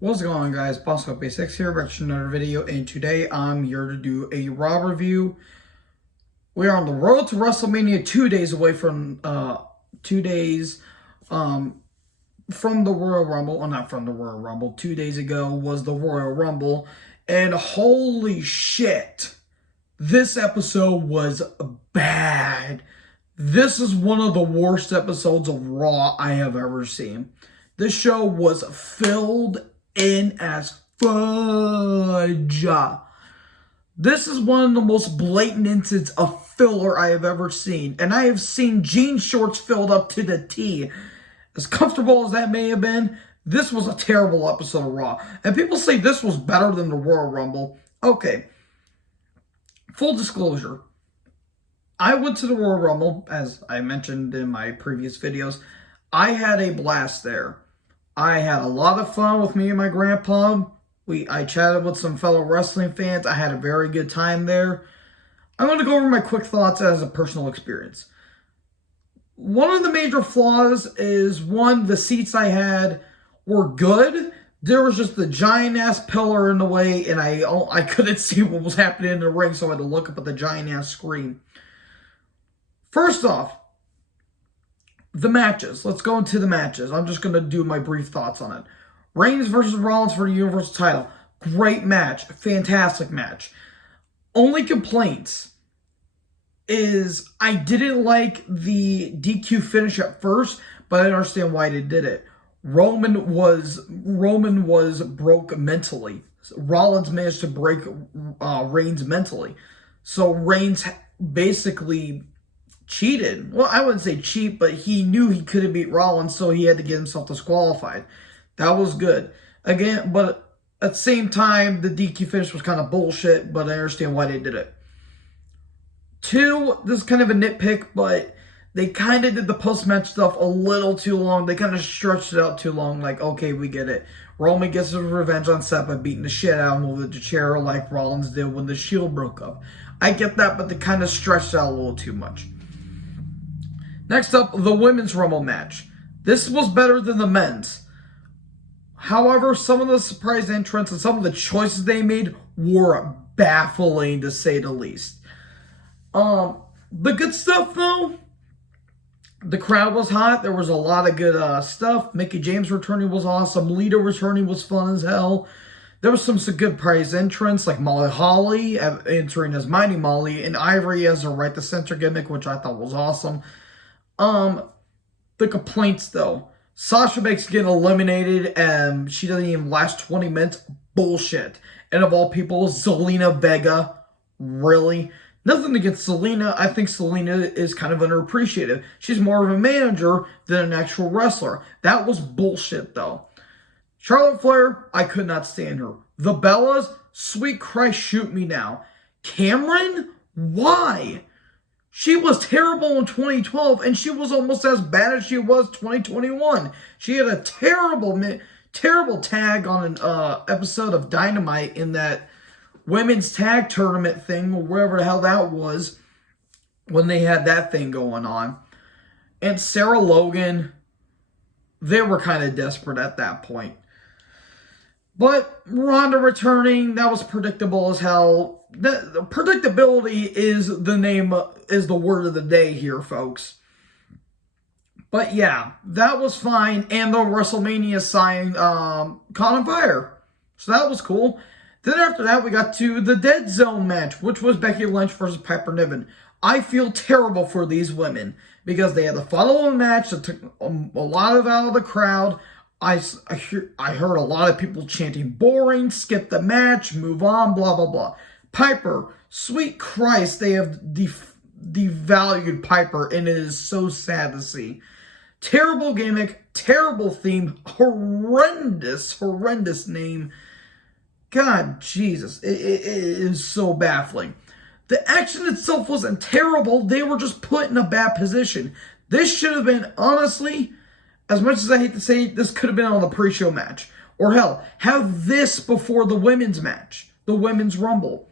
What's going on, guys? Bosco Basics here, back to another video, and today I'm here to do a Raw review. We are on the road to WrestleMania, 2 days away from 2 days from the Royal Rumble. Well, not from the Royal Rumble. 2 days ago was the Royal Rumble, and holy shit, this episode was bad. This is one of the worst episodes of Raw I have ever seen. This show was filled in as fudge. This is one of the most blatant instances of filler I have ever seen. And I have seen jean shorts filled up to the T. As comfortable as that may have been, this was a terrible episode of Raw. And people say this was better than the Royal Rumble. Okay. Full disclosure. I went to the Royal Rumble, as I mentioned in my previous videos. I had a blast there. I had a lot of fun with me and my grandpa. I chatted with some fellow wrestling fans. I had a very good time there. I'm going to go over my quick thoughts as a personal experience. One of the major flaws is, one, the seats I had were good. There was just the giant-ass pillar in the way, and I couldn't see what was happening in the ring, so I had to look up at the giant-ass screen. First off, the matches. Let's go into the matches. I'm just going to do my brief thoughts on it. Reigns versus Rollins for the Universal title. Great match. Fantastic match. Only complaints is I didn't like the DQ finish at first, but I understand why they did it. Roman was broke mentally. Rollins managed to break Reigns mentally. So Reigns basically cheated. Well, I wouldn't say cheat, but he knew he couldn't beat Rollins, so he had to get himself disqualified. That was good. Again, but at the same time, the DQ finish was kind of bullshit, but I understand why they did it. Two, this is kind of a nitpick, but they kind of did the post-match stuff a little too long. They kind of stretched it out too long. Like, okay, we get it. Roman gets his revenge on Seth by beating the shit out of him with the chair like Rollins did when the Shield broke up. I get that, but they kind of stretched it out a little too much. Next up, the Women's Rumble match. This was better than the men's. However, some of the surprise entrants and some of the choices they made were baffling, to say the least. The good stuff, though, the crowd was hot. There was a lot of good stuff. Mickie James returning was awesome. Lita returning was fun as hell. There was some good prize entrants, like Molly Holly entering as Mighty Molly, and Ivory as a right to center gimmick, which I thought was awesome. The complaints, though. Sasha Banks getting eliminated, and she doesn't even last 20 minutes. Bullshit. And of all people, Zelina Vega. Really? Nothing against Zelina. I think Zelina is kind of underappreciated. She's more of a manager than an actual wrestler. That was bullshit, though. Charlotte Flair, I could not stand her. The Bellas, sweet Christ, shoot me now. Cameron? Why? She was terrible in 2012, and she was almost as bad as she was 2021. She had a terrible tag on an episode of Dynamite in that women's tag tournament thing, or wherever the hell that was, when they had that thing going on. And Sarah Logan, they were kind of desperate at that point. But Ronda returning, that was predictable as hell. The predictability is the word of the day here, folks. But yeah, that was fine. And the WrestleMania sign caught on fire. So that was cool. Then after that, we got to the Dead Zone match, which was Becky Lynch versus Piper Nibben. I feel terrible for these women because they had the following match that took a lot out of the crowd. I heard a lot of people chanting boring, skip the match, move on, blah, blah, blah. Piper, sweet Christ, they have devalued Piper, and it is so sad to see. Terrible gimmick, terrible theme, horrendous name. God, Jesus, it is so baffling. The action itself wasn't terrible. They were just put in a bad position. This should have been, honestly, as much as I hate to say it, this could have been on the pre-show match. Or hell, have this before the women's match, the Women's Rumble.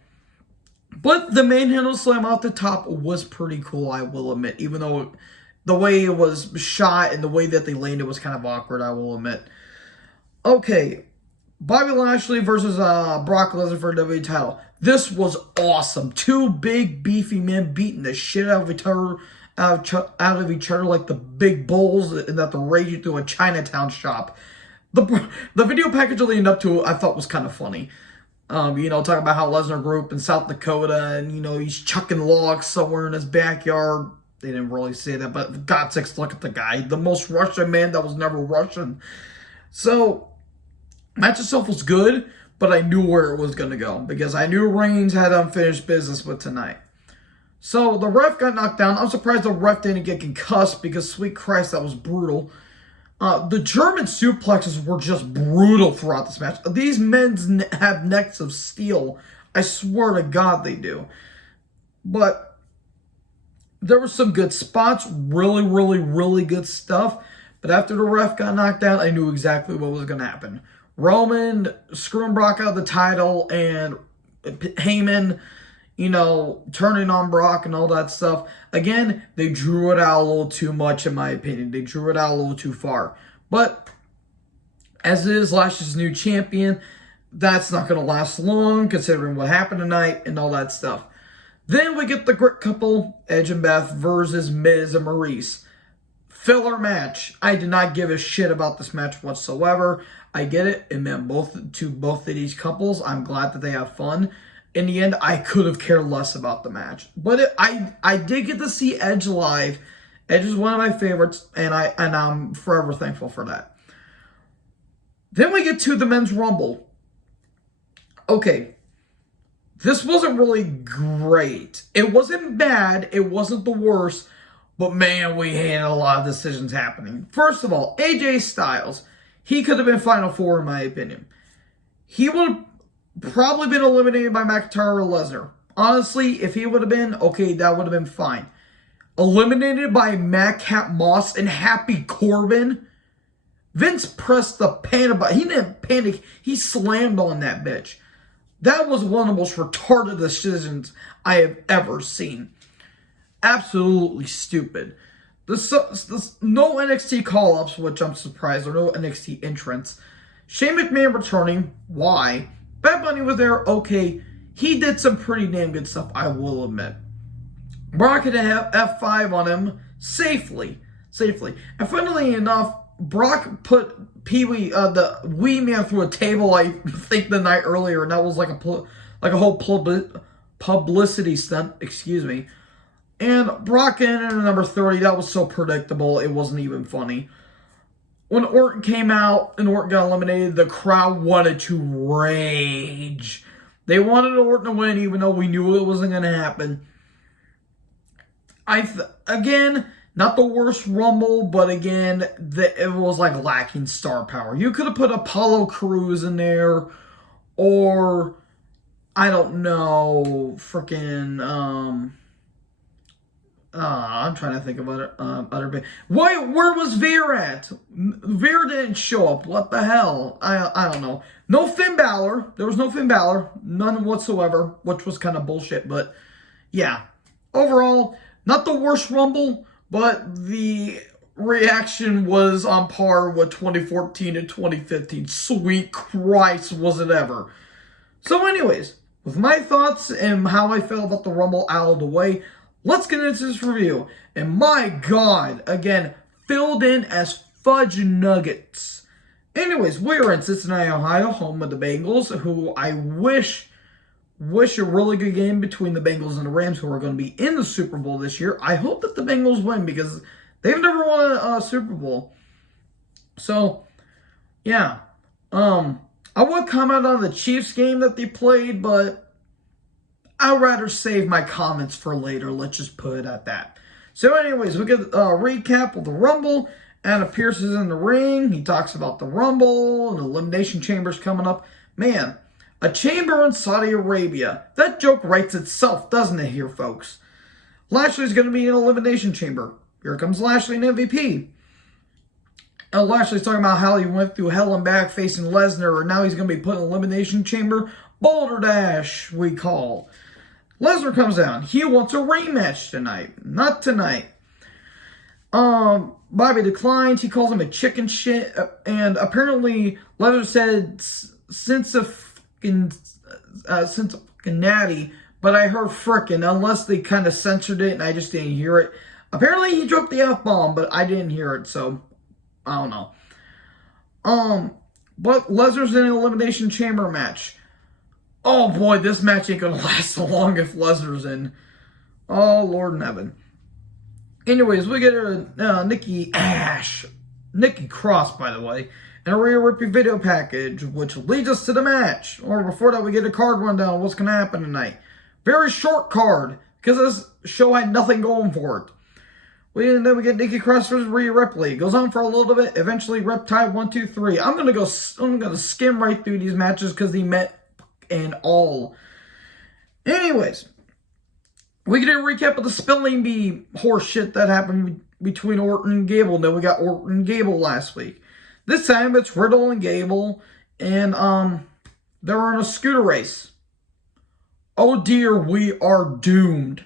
But the manhandle slam off the top was pretty cool, I will admit. Even though the way it was shot and the way that they landed was kind of awkward, I will admit. Okay, Bobby Lashley versus Brock Lesnar for the WWE title. This was awesome. Two big, beefy men beating the shit out of each other, like the big bulls that they're raging through a Chinatown shop. The video package leading up to it, I thought was kind of funny. Talking about how Lesnar grew up in South Dakota and, he's chucking logs somewhere in his backyard. They didn't really say that, but for God's sakes, look at the guy. The most Russian man that was never Russian. So, match itself was good, but I knew where it was going to go because I knew Reigns had unfinished business with tonight. So, the ref got knocked down. I'm surprised the ref didn't get concussed because, sweet Christ, that was brutal. The German suplexes were just brutal throughout this match. These men have necks of steel. I swear to God they do. But there were some good spots. Really, really, really good stuff. But after the ref got knocked out, I knew exactly what was going to happen. Roman screwing Brock out of the title and Heyman, turning on Brock and all that stuff. Again, they drew it out a little too much, in my opinion. They drew it out a little too far. But as it is Lashley's new champion, that's not going to last long, considering what happened tonight and all that stuff. Then we get the Grit Couple, Edge and Beth versus Miz and Maurice. Filler match. I did not give a shit about this match whatsoever. I get it. It meant both of these couples. I'm glad that they have fun. In the end, I could have cared less about the match. But I did get to see Edge live. Edge is one of my favorites, and I'm forever thankful for that. Then we get to the Men's Rumble. Okay. This wasn't really great. It wasn't bad. It wasn't the worst. But man, we had a lot of decisions happening. First of all, AJ Styles. He could have been Final Four, in my opinion. He would have probably been eliminated by McIntyre or Lesnar. Honestly, if he would have been, okay, that would have been fine. Eliminated by Madcap Moss and Happy Corbin. Vince pressed the panic button. He didn't panic. He slammed on that bitch. That was one of the most retarded decisions I have ever seen. Absolutely stupid. No NXT call-ups, which I'm surprised. Or no NXT entrants. Shane McMahon returning. Why? Bad Bunny was there, okay. He did some pretty damn good stuff, I will admit. Brock had a F5 on him safely. And funnily enough, Brock put Pee-wee, the wee man, through a table, I think, the night earlier, and that was like a whole publicity stunt, excuse me. And Brock in at number 30, that was so predictable, it wasn't even funny. When Orton came out and Orton got eliminated, the crowd wanted to rage. They wanted Orton to win, even though we knew it wasn't going to happen. Again, not the worst Rumble, but again, it was like lacking star power. You could have put Apollo Crews in there, or, I don't know, freaking, I'm trying to think about other bit. Where was Veer at? Veer didn't show up. What the hell? I don't know. No Finn Balor. There was no Finn Balor. None whatsoever, which was kind of bullshit. But, yeah. Overall, not the worst Rumble, but the reaction was on par with 2014 and 2015. Sweet Christ, was it ever. So anyways, with my thoughts and how I felt about the Rumble out of the way, let's get into this review. And my God, again, filled in as fudge nuggets. Anyways, we're in Cincinnati, Ohio, home of the Bengals, who I wish a really good game between the Bengals and the Rams, who are going to be in the Super Bowl this year. I hope that the Bengals win because they've never won a Super Bowl. So, yeah. I would comment on the Chiefs game that they played, but I'd rather save my comments for later. Let's just put it at that. So anyways, we get a recap of the Rumble. Adam Pearce is in the ring. He talks about the Rumble and the Elimination Chamber's coming up. Man, a chamber in Saudi Arabia. That joke writes itself, doesn't it here, folks? Lashley's going to be in an Elimination Chamber. Here comes Lashley in MVP. Lashley's talking about how he went through hell and back facing Lesnar, and now he's going to be put in an Elimination Chamber. Boulder Dash, we call. Lesnar comes down. He wants a rematch tonight. Not tonight. Bobby declines. He calls him a chicken shit. And apparently, Lesnar said Cincinnati, but I heard frickin', unless they kind of censored it and I just didn't hear it. Apparently he dropped the F-bomb, but I didn't hear it, so I don't know. But Lesnar's in an Elimination Chamber match. Oh boy, this match ain't gonna last so long if Lesnar's in. Oh, Lord in heaven. Anyways, we get a Nikki Cross, by the way, and a Rhea Ripley video package, which leads us to the match. Or before that, we get a card rundown. What's going to happen tonight? Very short card, because this show had nothing going for it. Then we get Nikki Cross versus Rhea Ripley. It goes on for a little bit. Eventually, Reptile 1, 2, 3. I'm gonna skim right through these matches because they met and all. Anyways, we get a recap of the spelling bee horse shit that happened between Orton and Gable. Then we got Orton and Gable last week. This time it's Riddle and Gable, and they're in a scooter race. Oh dear, we are doomed.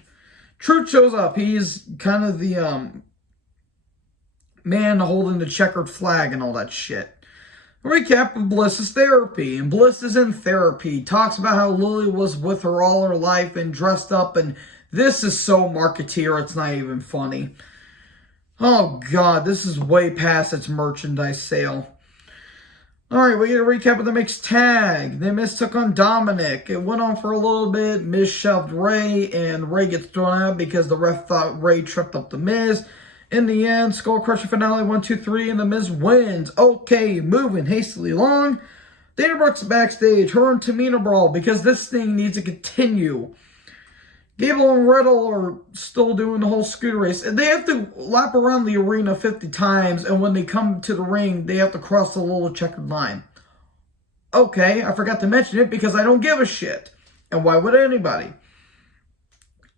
Truth shows up. He's kind of the man holding the checkered flag and all that shit. Recap of Bliss's therapy. And Bliss is in therapy. Talks about how Lily was with her all her life and dressed up. And this is so marketeer, it's not even funny. Oh god, this is way past its merchandise sale. Alright, we get a recap of the mixed tag. Then Miz took on Dominic. It went on for a little bit. Miz shoved Ray, and Ray gets thrown out because the ref thought Ray tripped up the Miz. In the end, Skull Crusher finale 1, 2, 3, and the Miz wins. Okay, moving hastily along. Dana Brooks backstage. Her and Tamina brawl because this thing needs to continue. Gable and Riddle are still doing the whole scooter race. And they have to lap around the arena 50 times, and when they come to the ring, they have to cross the little checkered line. Okay, I forgot to mention it because I don't give a shit. And why would anybody?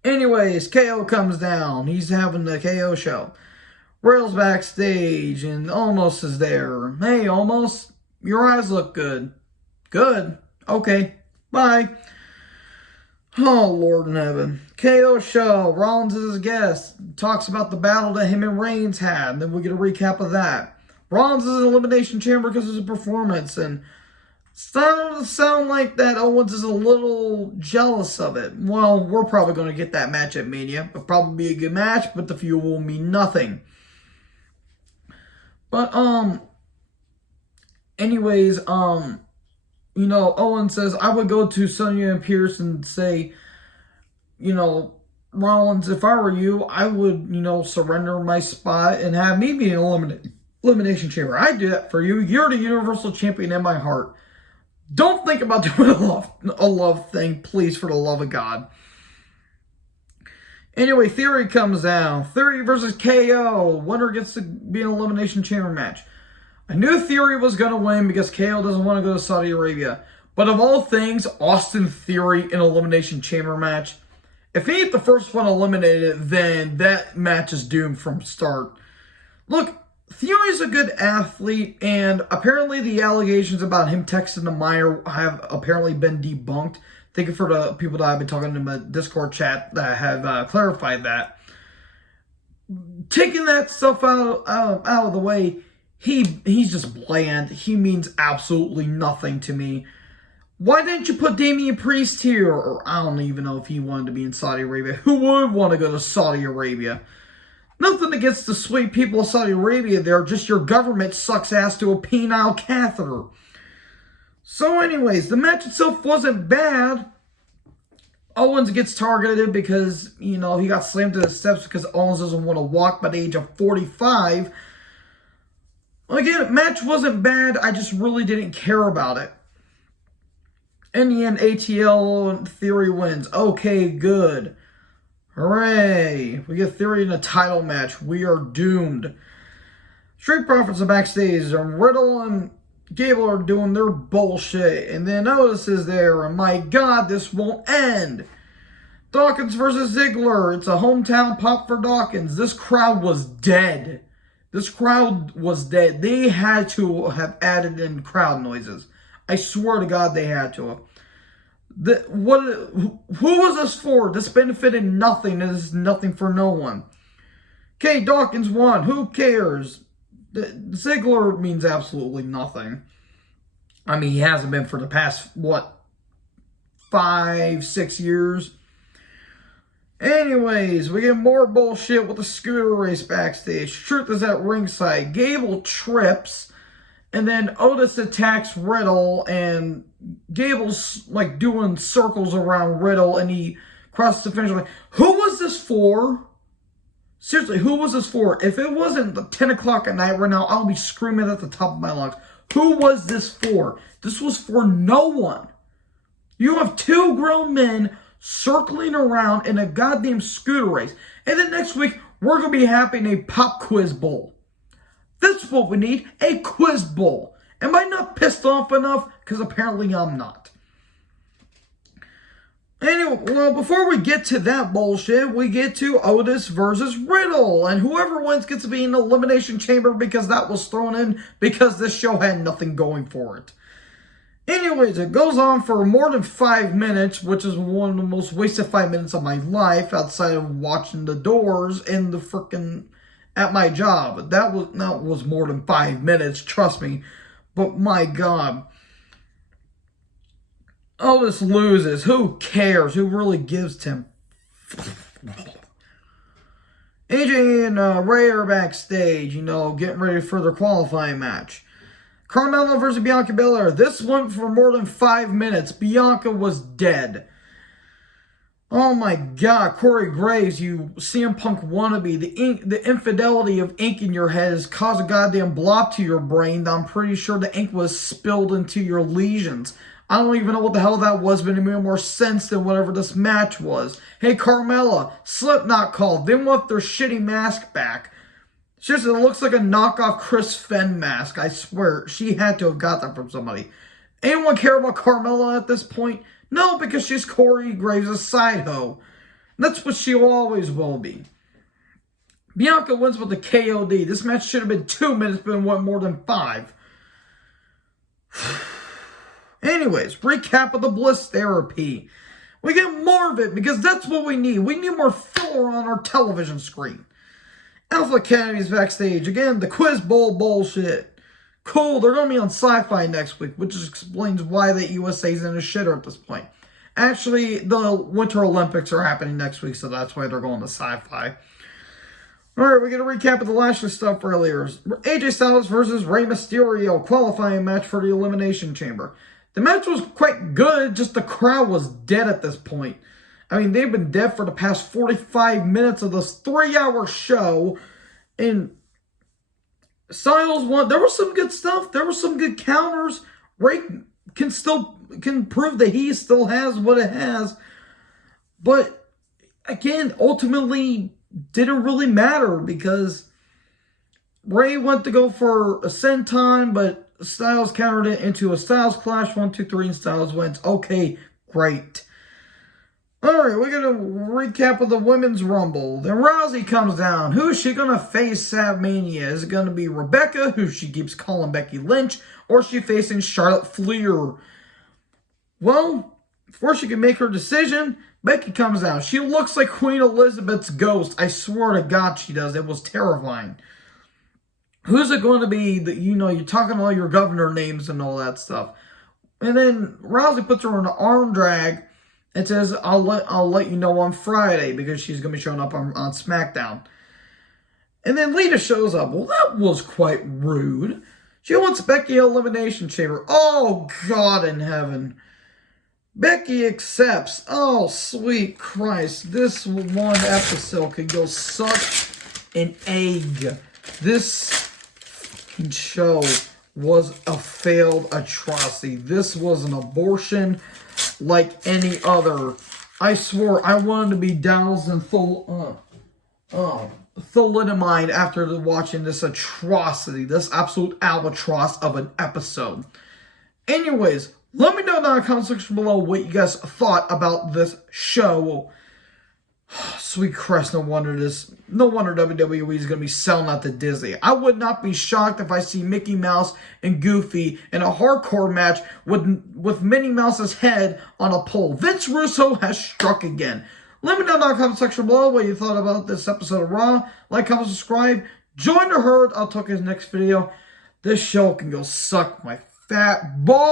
Anyways, KO comes down. He's having the KO show. Riddle's backstage, and Almost is there. Hey, Almost, your eyes look good. Good? Okay, bye. Oh, Lord in heaven. KO show. Rollins is his guest. Talks about the battle that him and Reigns had. And then we get a recap of that. Rollins is in Elimination Chamber because of his performance. And it's starting to sound like that Owens is a little jealous of it. Well, we're probably going to get that match at Mania. It'll probably be a good match, but the feud will mean nothing. But, anyways, you know, Owen says, I would go to Sonya and Pierce and say, you know, Rollins, if I were you, I would, you know, surrender my spot and have me be an Elimination Chamber. I'd do that for you. You're the Universal Champion in my heart. Don't think about doing a love thing, please, for the love of God. Anyway, Theory comes down. Theory versus KO. Winner gets to be an Elimination Chamber match. I knew Theory was going to win because KO doesn't want to go to Saudi Arabia. But of all things, Austin Theory in Elimination Chamber match. If he ain't the first one eliminated, then that match is doomed from start. Look, Theory's a good athlete, and apparently the allegations about him texting the minor have apparently been debunked. Thank you for the people that I've been talking to in the Discord chat that have clarified that. Taking that stuff out of the way, he's just bland. He means absolutely nothing to me. Why didn't you put Damian Priest here? Or I don't even know if he wanted to be in Saudi Arabia. Who would want to go to Saudi Arabia? Nothing against the sweet people of Saudi Arabia there. Just your government sucks ass to a penile catheter. So anyways, the match itself wasn't bad. Owens gets targeted because, you know, he got slammed to the steps because Owens doesn't want to walk by the age of 45. Again, match wasn't bad. I just really didn't care about it. In the end, ATL Theory wins. Okay, good. Hooray. We get Theory in a title match. We are doomed. Street Profits are backstage. Riddle and Gable are doing their bullshit. And then Otis is there. And my God, this won't end. Dawkins versus Ziggler. It's a hometown pop for Dawkins. This crowd was dead. This crowd was dead. They had to have added in crowd noises. I swear to God they had to. Who was this for? This benefited nothing. This is nothing for no one. Okay, Dawkins won. Who cares? Ziggler means absolutely nothing. I mean, he hasn't been for the past, 5-6 years. Anyways, we get more bullshit with the scooter race backstage. Truth is at ringside. Gable trips, and then Otis attacks Riddle, and Gable's like doing circles around Riddle, and he crosses the finish line. Who was this for? Seriously, who was this for? If it wasn't the 10 o'clock at night right now, I'll be screaming at the top of my lungs. Who was this for? This was for no one. You have two grown men circling around in a goddamn scooter race. And then next week, we're going to be having a pop quiz bowl. That's what we need, a quiz bowl. Am I not pissed off enough? Because apparently I'm not. Anyway, well, before we get to that bullshit, we get to Otis versus Riddle. And whoever wins gets to be in the Elimination Chamber because that was thrown in because this show had nothing going for it. Anyways, it goes on for more than 5 minutes, which is one of the most wasted 5 minutes of my life outside of watching the doors in the frickin' at my job. That was more than 5 minutes, trust me. But my God. Otis loses. Who cares? Who really gives to him? AJ and Ray are backstage, getting ready for their qualifying match. Carmella versus Bianca Belair. This went for more than 5 minutes. Bianca was dead. Oh my God, Corey Graves, you CM Punk wannabe. The infidelity of ink in your head has caused a goddamn blob to your brain. I'm pretty sure the ink was spilled into your lesions. I don't even know what the hell that was, but it made more sense than whatever this match was. Hey, Carmella, Slipknot called. They want their shitty mask back. Seriously, it looks like a knockoff Chris Fenn mask. I swear, she had to have got that from somebody. Anyone care about Carmella at this point? No, because she's Corey Graves' side hoe. That's what she always will be. Bianca wins with the KOD. This match should have been 2 minutes, but it went more than 5. Anyways, recap of the Bliss Therapy. We get more of it because that's what we need. We need more filler on our television screen. Alpha Academy's backstage. Again, the Quiz Bowl bullshit. Cool, they're going to be on Sci-Fi next week, which explains why the USA's in a shitter at this point. Actually, the Winter Olympics are happening next week, so that's why they're going to Sci-Fi. Alright, we're going to recap of the Lashley stuff earlier. AJ Styles versus Rey Mysterio, qualifying match for the Elimination Chamber. The match was quite good, just the crowd was dead at this point. I mean, they've been dead for the past 45 minutes of this 3-hour show. And Styles won. There was some good stuff. There were some good counters. Ray can prove that he still has what it has. But, again, ultimately didn't really matter because Ray went to go for a senton, but Styles countered it into a Styles Clash. 1, 2, 3, and Styles wins. Okay, great. Alright, we're going to recap of the Women's Rumble. Then Rousey comes down. Who is she going to face at Mania? Is it going to be Rebecca, who she keeps calling Becky Lynch, or is she facing Charlotte Flair? Well, before she can make her decision, Becky comes down. She looks like Queen Elizabeth's ghost. I swear to God she does. It was terrifying. Who's it going to be that, you're talking all your governor names and all that stuff. And then Rousey puts her in an arm drag. It says, I'll let you know on Friday because she's going to be showing up on SmackDown. And then Lita shows up. Well, that was quite rude. She wants Becky Elimination Chamber. Oh, God in heaven. Becky accepts. Oh, sweet Christ. This one episode could go suck an egg. This fucking show was a failed atrocity. This was an abortion like any other. I swore I wanted to be doused in thalidomide after watching this atrocity, this absolute albatross of an episode. Anyways, let me know in the comment section below what you guys thought about this show. Sweet Christ, no wonder WWE is going to be selling out to Disney. I would not be shocked if I see Mickey Mouse and Goofy in a hardcore match with Minnie Mouse's head on a pole. Vince Russo has struck again. Let me know in the comment section below what you thought about this episode of Raw. Like, comment, subscribe. Join the herd. I'll talk in the next video. This show can go suck my fat ball.